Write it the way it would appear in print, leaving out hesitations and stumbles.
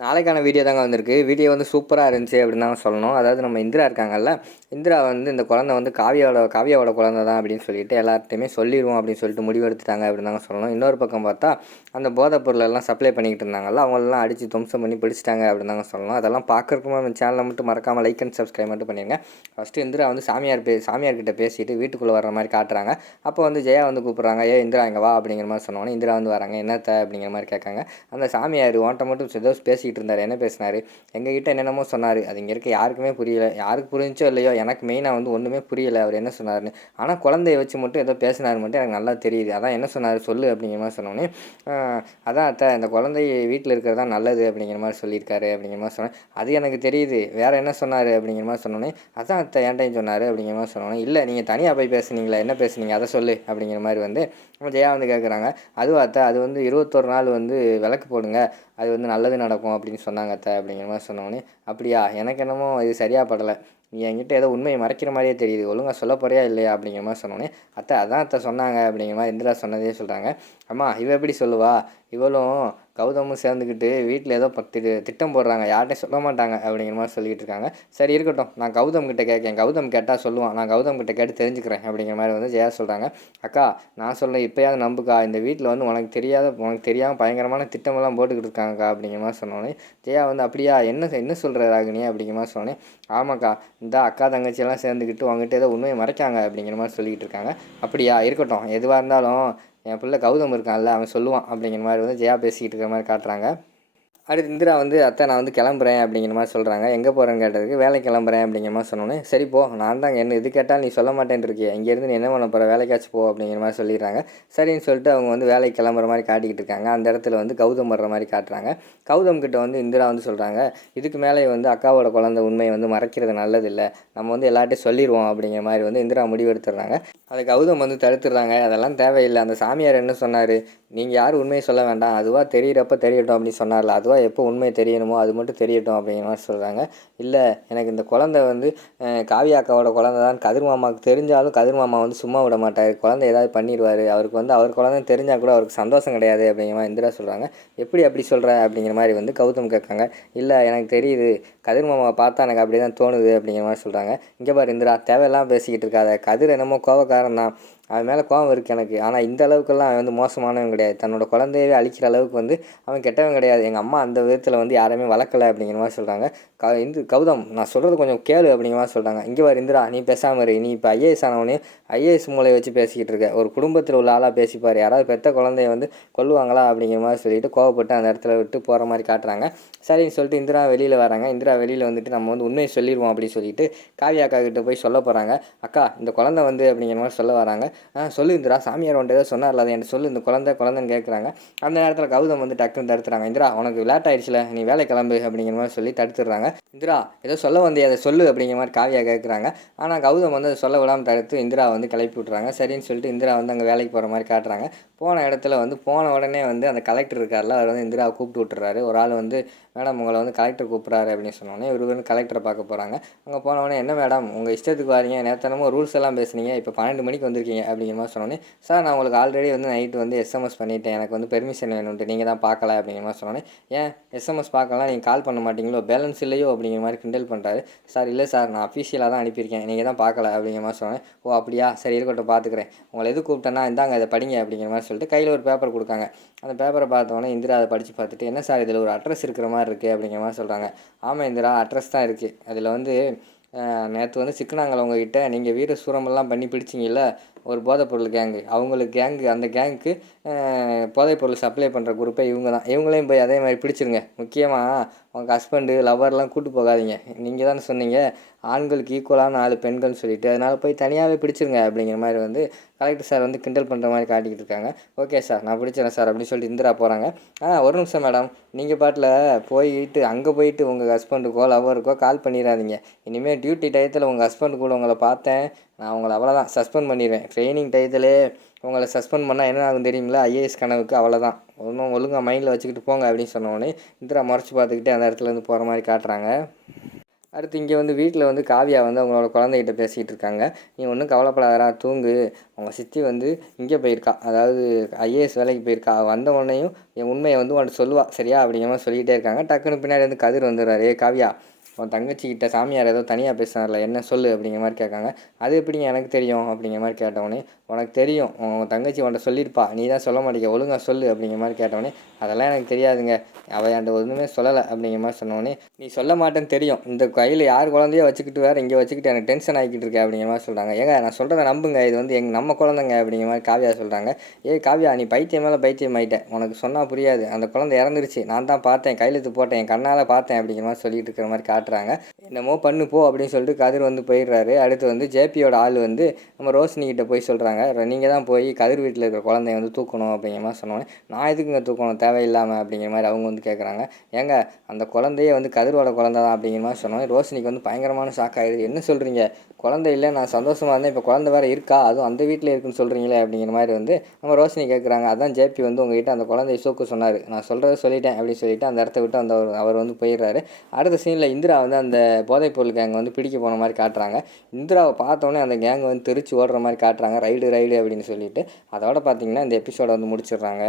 நாளைக்கான வீடியோ தாங்க வந்திருக்கு. வீடியோ வந்து சூப்பரா இருந்துச்சு அப்படின்னு தாங்க சொல்லணும். அதாவது நம்ம இந்திரா இருக்காங்கல்ல, இந்திரா வந்து இந்த குழந்தை வந்து காவியாவோட குழந்தை தான் அப்படின்னு சொல்லிட்டு எல்லார்ட்டையுமே சொல்லிருவோம் அப்படின்னு சொல்லிட்டு முடிவெடுத்துட்டாங்க அப்படின்னு தாங்க சொல்லணும். இன்னொரு பக்கம் பார்த்தா, அந்த போதைப் பொருளெல்லாம் சப்ளை பண்ணிக்கிட்டு இருந்தாங்கல்ல, அவங்களெல்லாம் அடித்து துவம்சம் பண்ணி பிடிச்சிட்டாங்க அப்படின்னு தாங்க சொல்லணும். அதெல்லாம் பார்க்கறதுக்கு நம்ம சேனலை மட்டும் மறக்காமல் லைக் அண்ட் சப்ஸ்கிரைப் மட்டும் பண்ணிடுங்க. ஃபஸ்ட்டு இந்திரா வந்து சாமியார்கிட்ட பேசிட்டு வீட்டுக்குள்ளே வர மாதிரி காட்டுறாங்க. அப்போ வந்து ஜெயா வந்து கூப்பிட்றாங்க, இந்திரா இங்கே வா அப்படிங்கிற மாதிரி சொன்னோன்னே இந்திரா வந்து வராங்க. என்னத்த அப்படிங்கிற மாதிரி கேட்காங்க. அந்த சாமியார் உன்ட்ட மட்டும் ஏதோ பேசிக்கிட்டு இருந்தார். என்ன பேசினார்? எங்ககிட்ட என்னென்னமோ சொன்னார். அது இங்கே இருக்க யாருக்குமே புரியல. யாருக்கு புரிஞ்சோ இல்லையோ, எனக்கு மெயினாக வந்து ஒன்றுமே புரியலை அவர் என்ன சொன்னார்னு. ஆனால் குழந்தைய வச்சு மட்டும் ஏதோ பேசினார் மட்டும் எனக்கு நல்லா தெரியுது. அதான் என்ன சொன்னார் சொல்லு அப்படிங்கிற மாதிரி சொன்னோன்னே, அதான் அத்தை இந்த குழந்தை வீட்டில் இருக்கிறது தான் நல்லது அப்படிங்கிற மாதிரி சொல்லியிருக்காரு அப்படிங்கிற மாதிரி சொன்னேன். அது எனக்கு தெரியுது, வேறு என்ன சொன்னார் அப்படிங்கிற மாதிரி சொன்னோன்னே, அதான் அத்தை ஏன்டையும் சொன்னார் அப்படிங்கிற மாதிரி சொன்னோன்னே, இல்லை நீங்கள் தனியாக போய் பேசுனீங்களா, என்ன பேசுனீங்க அதை சொல்லு அப்படிங்கிற மாதிரி வந்து ஜெயா வந்து கேட்குறாங்க. அதுவும் அத்தை அது வந்து 21 நாள் வந்து விளக்கு போடுங்க, அது வந்து நல்லது நடக்கும் அப்படின்னு சொன்னாங்க அத்தை அப்படிங்கிற மாதிரி சொன்னோடனே, அப்படியா எனக்கு என்னமோ இது சரியாக படலை, நீ என்கிட்ட ஏதோ உண்மையை மறைக்கிற மாதிரியே தெரியுது, ஒழுங்காக சொல்ல போறியா இல்லையா அப்படிங்கிற மாதிரி சொன்னோடனே, அத்தை அதான் அத்தை சொன்னாங்க அப்படிங்கிற மாதிரி இந்திரா சொன்னதே சொல்கிறாங்க. அம்மா இவ எப்படி சொல்லுவா, இவளும் கௌதமும் சேர்ந்துக்கிட்டு வீட்டில் ஏதோ திட்டம் போடுறாங்க, யார்கிட்டையும் சொல்ல மாட்டாங்க அப்படிங்கிற மாதிரி சொல்லிகிட்டு இருக்காங்க. சரி இருக்கட்டும், நான் கௌதம் கிட்ட கேட்கேன், கௌதம் கேட்டால் சொல்லுவான், நான் கௌதம் கிட்ட கேட்டு தெரிஞ்சுக்கிறேன் அப்படிங்கிற மாதிரி வந்து ஜெயா சொல்கிறாங்க. அக்கா நான் சொல்ல இப்போயாவது நம்புக்கா, இந்த வீட்டில் வந்து உனக்கு தெரியாமல் பயங்கரமான திட்டமெல்லாம் போட்டுக்கிட்டு இருக்காங்கக்கா அப்படிங்கிற மாதிரி சொன்னோன்னே, ஜெயா வந்து அப்படியா என்ன சொல்கிற ராகினி அப்படிங்கிற மாதிரி சொன்னேன். ஆமாக்கா இந்த அக்கா தங்கச்சியெல்லாம் சேர்ந்துக்கிட்டு உங்ககிட்ட ஏதோ உண்மையை மறைக்காங்க அப்படிங்கிற மாதிரி சொல்லிக்கிட்டு இருக்காங்க. அப்படியா இருக்கட்டும், எதுவாக இருந்தாலும் என் பிள்ளை கௌதம் இருக்கான்ல அவன் சொல்லுவான் அப்படிங்கிற மாதிரி வந்து ஜெயா பேசிக்கிட்டு இருக்கிற மாதிரி காட்டுறாங்க. அடுத்து இந்திரா வந்து அத்தை நான் வந்து கிளம்புறேன் அப்படிங்கிற மாதிரி சொல்கிறாங்க. எங்கே போகிறேன்னு கேட்டதுக்கு வேலைக்கு கிளம்புறேன் அப்படிங்கிற மாதிரி சொன்னோன்னே, சரி போ, நான் தான் என்ன இது கேட்டால் நீ சொல்ல மாட்டேன்னு இருக்கியே, இங்கேருந்து நீ என்ன பண்ண போகிற, வேலைக்காச்சும் போ அப்படிங்கிற மாதிரி சொல்லிடுறாங்க. சரின்னு சொல்லிட்டு அவங்க வந்து வேலைக்கு கிளம்புற மாதிரி காட்டிக்கிட்டு இருக்காங்க. அந்த இடத்துல வந்து கௌதம் வர்ற மாதிரி காட்டுறாங்க. கௌதம் கிட்ட வந்து இந்திரா வந்து சொல்கிறாங்க, இதுக்கு மேலே வந்து அக்காவோட குழந்தை உண்மையை வந்து மறைக்கிறது நல்லதில்லை, நம்ம வந்து எல்லார்ட்டையும் சொல்லிடுவோம் அப்படிங்கிற மாதிரி வந்து இந்திரா முடிவெடுத்துடுறாங்க. அதை கௌதம் வந்து தடுத்துடுறாங்க. அதெல்லாம் தேவையில்லை, அந்த சாமியார் என்ன சொன்னார், நீங்கள் யாரும் உண்மையை சொல்ல வேண்டாம், அதுவாக தெரியிறப்ப தெரியட்டும் அப்படின்னு சொன்னார்ல, அதுவாக எப்போ உண்மை தெரியணுமோ அது மட்டும் தெரியட்டும் அப்படிங்கிற மாதிரி சொல்கிறாங்க. இல்லை எனக்கு இந்த குழந்தை வந்து காவியா அக்காவோட குழந்தை தான் கதிர் மாமாவுக்கு தெரிஞ்சாலும் கதிர் மாமா வந்து சும்மா விட மாட்டார், குழந்தை ஏதாவது பண்ணிடுவார், அவருக்கு வந்து அவர் குழந்தை தெரிஞ்சால் கூட அவருக்கு சந்தோஷம் கிடையாது அப்படிங்கிற மாதிரி இந்திரா சொல்கிறாங்க. எப்படி அப்படி சொல்கிற அப்படிங்கிற மாதிரி வந்து கௌதம் கேட்காங்க. இல்லை எனக்கு தெரியுது, கதிர் மாமாவை பார்த்தா எனக்கு அப்படி தான் தோணுது அப்படிங்கிற மாதிரி சொல்கிறாங்க. இங்கே பாரு இந்திரா, தேவையெல்லாம் பேசிக்கிட்டு இருக்காத, கதிர் என்னமோ கோவக்காரன் தான், அவன் மேலே கோவம் இருக்குது எனக்கு, ஆனால் இந்த அளவுக்குலாம் அவன் வந்து மோசமானவன் கிடையாது, தன்னோட குழந்தையவே அழிக்கிற அளவுக்கு வந்து அவன் கெட்டவன் கிடையாது, எங்கள் அம்மா அந்த விதத்தில் வந்து யாரையுமே வளர்க்கலை அப்படிங்கிற மாதிரி சொல்கிறாங்க. கௌதம் நான் சொல்கிறது கொஞ்சம் கேளு அப்படிங்கிற மாதிரி சொல்கிறாங்க. இங்கே வர இந்திரா நீ பேசாமல் இரு, நீ இப்போ ஐஏஎஸ் ஆனவனே ஐஏஎஸ் மூளையை வச்சு பேசிக்கிட்டு இருக்க, ஒரு குடும்பத்தில் உள்ள ஆளாக பேசிப்பார், யாராவது பெத்த குழந்தைய வந்து கொல்லுவாங்களா அப்படிங்கிற மாதிரி சொல்லிட்டு கோவப்பட்டு அந்த இடத்துல விட்டு போகிற மாதிரி காட்டுறாங்க. சரின்னு சொல்லிட்டு இந்திரா வெளியில் வராங்க. இந்திரா வெளியில் வந்துட்டு நம்ம வந்து உண்மையை சொல்லிடுவோம் அப்படின்னு சொல்லிட்டு காவியா அக்கா கிட்ட போய் சொல்ல போகிறாங்க. அக்கா இந்த குழந்தை வந்து அப்படிங்கிற மாதிரி சொல்ல வராங்க. சொல்லு இந்திரா, சாமியார் வந்துட்டு ஏதோ சொன்னார்ல அதை என்கிட்ட சொல்லு, இந்த குழந்தைன்னு கேட்குறாங்க. அந்த நேரத்தில் கௌதம் வந்து டக்குன்னு தடுத்துறாங்க. இந்திரா உனக்கு லேட் ஆயிடுச்சுல, நீ வேலை கிளம்பு அப்படிங்கிற மாதிரி சொல்லி தடுத்துடுறாங்க. இந்திரா ஏதோ சொல்ல வந்தே அதை சொல்லு அப்படிங்கிற மாதிரி காவியா கேட்குறாங்க. ஆனால் கௌதம் வந்து அதை சொல்ல விடாமல் தடுத்து இந்திரா வந்து கிளப்பி விட்றாங்க. சரின்னு சொல்லிட்டு இந்திரா வந்து அங்கே வேலைக்கு போகிற மாதிரி காட்டுறாங்க. போன இடத்துல வந்து போன உடனே வந்து அந்த கலெக்டர் இருக்கார்ல, அவர் வந்து இந்திராவை கூப்பிட்டு விட்டுறாரு. ஒரு ஆள் வந்து மேடம் உங்களை வந்து கலெக்டர் கூப்பிட்றாரு அப்படின்னு சொன்னோன்னே இவர் வந்து கலெக்டரை பார்க்க போகிறாங்க. அங்கே போனவொடனே என்ன மேடம் உங்கள் இஷ்டத்துக்கு வாரீங்க, நேரத்தனமோ ரூல்ஸ் எல்லாம் பேசுனீங்க, இப்போ 12 மணிக்கு வந்திருக்கீங்க அப்படிங்கிற மாதிரி சொன்னோன்னே, சார் நான் உங்களுக்கு ஆல்ரெடி வந்து நைட்டு வந்து எஸ்எம்எஸ் பண்ணிவிட்டேன், எனக்கு வந்து பெர்மிஷன் வேணும்ட்டு, நீங்கள் தான் பார்க்கல அப்படிங்கிற மாதிரி சொன்னோன்னே, ஏன் எஸ்எம்எஸ் பார்க்கலாம் நீங்கள் கால் பண்ண மாட்டீங்களோ, பேலன்ஸ் இல்லையோ அப்படிங்கிற மாதிரி கிண்டல் பண்ணுறாரு. சார் இல்லை சார் நான் அஃபீஷியலாக தான் அனுப்பியிருக்கேன், நீங்கள் தான் பார்க்கல அப்படிங்கிற மாதிரி சொன்னேன். ஓ அப்படியா, சரி இருக்கட்டும் பார்த்துக்கிறேன், உங்களை எது கூப்பிட்டேன்னா இந்தாங்க இதை படிங்க அப்படிங்கிற மாதிரி சொல்லிட்டு கையில் ஒரு பேப்பர் கொடுக்காங்க. அந்த பேப்பரை பார்த்தோன்னே இந்திரா அதை படித்து பார்த்துட்டு, என்ன சார் இதில் ஒரு அட்ரஸ் இருக்கிற மாதிரி இருக்குது அப்படிங்கிற மாதிரி சொல்கிறாங்க. ஆமாம் இந்திரா அட்ரஸ் தான் இருக்குது, அதில் வந்து நேற்று வந்து சிக்கினாங்கள உங்ககிட்ட, நீங்கள் வீர சூரமெல்லாம் பண்ணி பிடிச்சிங்கல்ல ஒரு போதைப்பொருள் கேங்கு, அவங்களுக்கு அந்த கேங்க்கு போதைப்பொருள் சப்ளை பண்ணுற குரூப்பே இவங்க தான், இவங்களையும் போய் அதே மாதிரி பிடிச்சிருங்க, முக்கியமாக உங்கள் ஹஸ்பண்டு லவ்வர்லாம் கூப்பிட்டு போகாதீங்க, நீங்கள் தானே சொன்னீங்க ஆண்களுக்கு ஈக்குவலான 4 பெண்கள்னு சொல்லிட்டு, அதனால் போய் தனியாகவே பிடிச்சிருங்க அப்படிங்கிற மாதிரி வந்து கலெக்டர் சார் வந்து கிண்டல் பண்ணுற மாதிரி காட்டிக்கிட்டு இருக்காங்க. ஓகே சார் நான் பிடிச்சிடறேன் சார் அப்படின்னு சொல்லிட்டு இந்திரா போகிறாங்க. ஒரு நிமிஷம் மேடம், நீங்கள் பாட்டில் போயிட்டு அங்கே போயிட்டு உங்கள் ஹஸ்பண்டுக்கோ லவ்வருக்கோ கால் பண்ணிடாதீங்க, இனிமேல் டியூட்டி டயத்தில் உங்கள் ஹஸ்பண்டு கூட உங்களை பார்த்தேன் நான் உங்களை அவ்வளோதான் சஸ்பெண்ட் பண்ணிடுவேன், ட்ரைனிங் டயத்திலே உங்களை சஸ்பெண்ட் பண்ணால் என்ன ஆகும் தெரியுங்களா, ஐஏஎஸ் கனவுக்கு அவ்வளோதான், ஒன்றும் ஒழுங்காக மைண்டில் வச்சுக்கிட்டு போங்க அப்படின்னு சொன்னோடனே இந்திரா முறைச்சி பார்த்துக்கிட்டே அந்த இடத்துலேருந்து போகிற மாதிரி காட்டுறாங்க. அடுத்து இங்கே வந்து வீட்டில் வந்து காவியா வந்து அவங்களோட குழந்தைகிட்ட பேசிகிட்டு இருக்காங்க. நீ ஒன்றும் கவலைப்படாதடா, தூங்கு. அவங்க சித்தி வந்து இங்கே போயிருக்கா, அதாவது ஐஏஎஸ் வேலைக்கு போயிருக்கா. அவள் வந்த உடனேயும் என் உண்மையை வந்து உன்கிட்ட சொல்லுவா, சரியா அப்படிங்கிற மாதிரி சொல்லிகிட்டே இருக்காங்க. டக்குன்னு பின்னாடி வந்து கதிர் வந்துடுறாரு. ஏ காவியா, உன் தங்கச்சிக்கிட்ட சாமியார் ஏதோ தனியாக பேசுனார்ல, என்ன சொல்லு அப்படிங்கிற மாதிரி கேட்காங்க. அது எப்படிங்க எனக்கு தெரியும் அப்படிங்கிற மாதிரி கேட்டவொடனே, உனக்கு தெரியும், உன் தங்கச்சி உன்கிட்ட சொல்லியிருப்பா, நீ தான் சொல்ல மாட்டேங்க, ஒழுங்காக சொல்லு அப்படிங்கிற மாதிரி கேட்டவொடனே, அதெல்லாம் எனக்கு தெரியாதுங்க, அவள் என்கிட்ட ஒன்றுமே சொல்லலை அப்படிங்கிற மாதிரி சொன்னோடனே, நீ சொல்ல மாட்டேன்னு தெரியும், இந்த கையில் யார் குழந்தையோ வச்சுக்கிட்டு வேறு இங்கே வச்சுக்கிட்டு எனக்கு டென்ஷன் ஆகிக்கிட்டு இருக்கேன் அப்படிங்கிற மாதிரி சொல்கிறாங்க. ஏங்க நான் சொல்கிறத நம்புங்க, இது வந்து நம்ம குழந்தைங்க அப்படிங்கிற மாதிரி காவியா சொல்கிறாங்க. காவியா, நீ பைத்தியம் மேலே பைத்தியம் ஆகிட்டேன், உனக்கு சொன்னால் புரியாது, அந்த குழந்தை இறந்துருச்சு, நான் தான் பார்த்தேன், கையெழுத்து போட்டேன், என் கண்ணால் பார்த்தேன் அப்படிங்கிற மாதிரி சொல்லிட்டு இருக்கிற மாதிரி காட்டுறாங்க. என்னமோ பண்ணு போ அப்படின்னு சொல்லிட்டு கதிர் வந்து போயிடுறாரு. அடுத்து வந்து ஜேபியோட ஆள் வந்து நம்ம ரோஷினிகிட்ட போய் சொல்கிறாங்க, நீங்கள் தான் போய் கதிர் வீட்டில் இருக்கிற குழந்தைய வந்து தூக்கணும் அப்படிங்கிற மாதிரி சொன்னோன்னே, நான் எதுக்குங்க தூக்கணும் தேவையில்லாமல் அப்படிங்கிற மாதிரி அவங்க வந்து கேட்குறாங்க. ஏங்க அந்த குழந்தையே வந்து கதிரோட குழந்தை தான் அப்படிங்கிற மாதிரி சொன்னோன்னே ரோஷினிக்கு வந்து பயங்கரமான ஷாக் ஆகிடுது. என்ன சொல்கிறீங்க, குழந்தை இல்லை, நான் சந்தோஷமாக இருந்தேன், இப்போ குழந்தை வேறு இருக்கா, அதுவும் அந்த வீட்டில் இருக்குன்னு சொல்கிறீங்களே அப்படிங்கிற மாதிரி வந்து நம்ம ரோஷினி கேட்குறாங்க. அதான் ஜேபி வந்து உங்ககிட்ட அந்த குழந்தைய சூக்க சொன்னார், நான் சொல்கிறத சொல்லிட்டேன் அப்படின்னு சொல்லிட்டு அந்த இடத்த விட்டு அந்த அவர் வந்து போயிடுறாரு. அடுத்த சீனில் இந்திரா வந்து அந்த போதைப்பொருள் கேங் வந்து பிடிக்க போன மாதிரி காட்டுறாங்க. இந்திராவை பார்த்தோன்னே அந்த கேங் வந்து தெரிச்சு ஓடுற மாதிரி காட்டுறாங்க, ரைடு ரைடு அப்படின்னு சொல்லிட்டு. அதோட பார்த்தீங்கன்னா இந்த எபிசோடை வந்து முடிச்சிடுறாங்க.